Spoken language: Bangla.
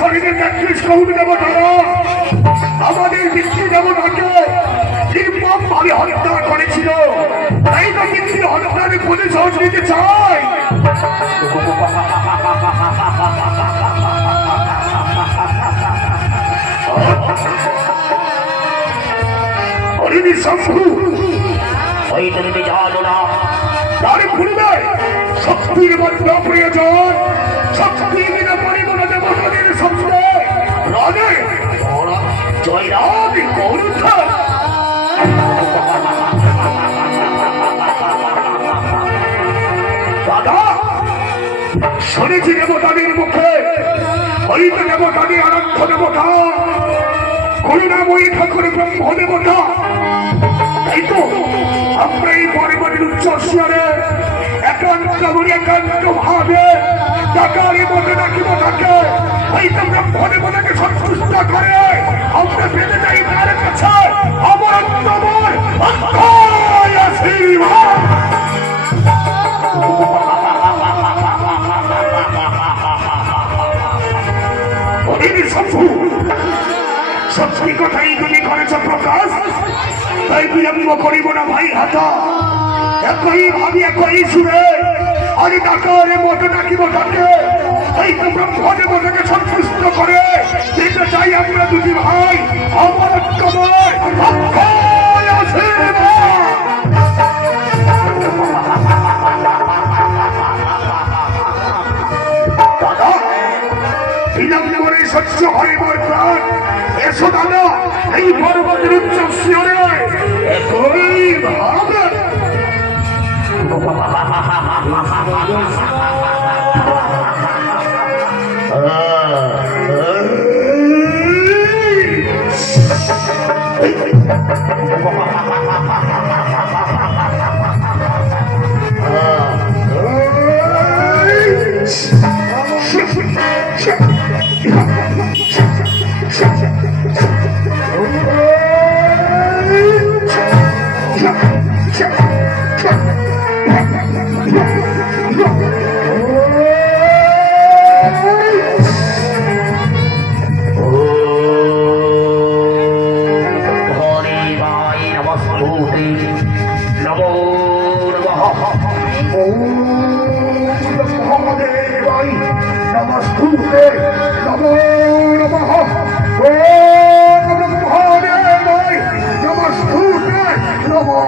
শরীরের নেত্রীশ কৌর দেবতারা আমাদের পিতৃ দেবতাকে নির্মম ভাবে হত্যা করেছিল। তাই তো পিতৃ হত্যার প্রতিশোধ নিতে চাই। হরিণী শম্ভু ওই তুমি জানো না তার পূর্বে শক্তির মধ্যে প্রয়োজন। শক্তি বিনা পরিমাণ দেবতাদের সঙ্গে রানে জয়রাম গৌরথা দাদা শুনেছি দেবতাদের মুখে হরিত দেবতাদের আরাধ্য দেবতা করুণাময়ী ঠাকুর ব্রহ্ম দেবতা। তাই তো আমরা এই পরিবারের উচ্চস্বরে একান্ত ভাবে টাকার মধ্যে রাখিব তাকে হয়তো ব্রহ্ম দেবতাকে সন্তুষ্ট করে আমরা পেতে চাই তার কাছে আমার তোমার আশীর্বাদ। সত্যি কথাই তুমি করেছ প্রকাশ, তাই বিলম্ব করিব না ভাই হাতা। একই ভাবি একই সুরে আমি ডাকার মতো ডাকিব তাকে হয়তো ব্রহ্ম দেবতাকে সন্তুষ্ট করে যেতে চাই আমরা দুটি ভাই আমার তোমার দাদা বিলম্ব করে সহ্য হয় মোর প্রাণ। এসো দাদা এই পর্বতের উচ্চ শিয়রে একই ভাবে নমস্তুতে নমো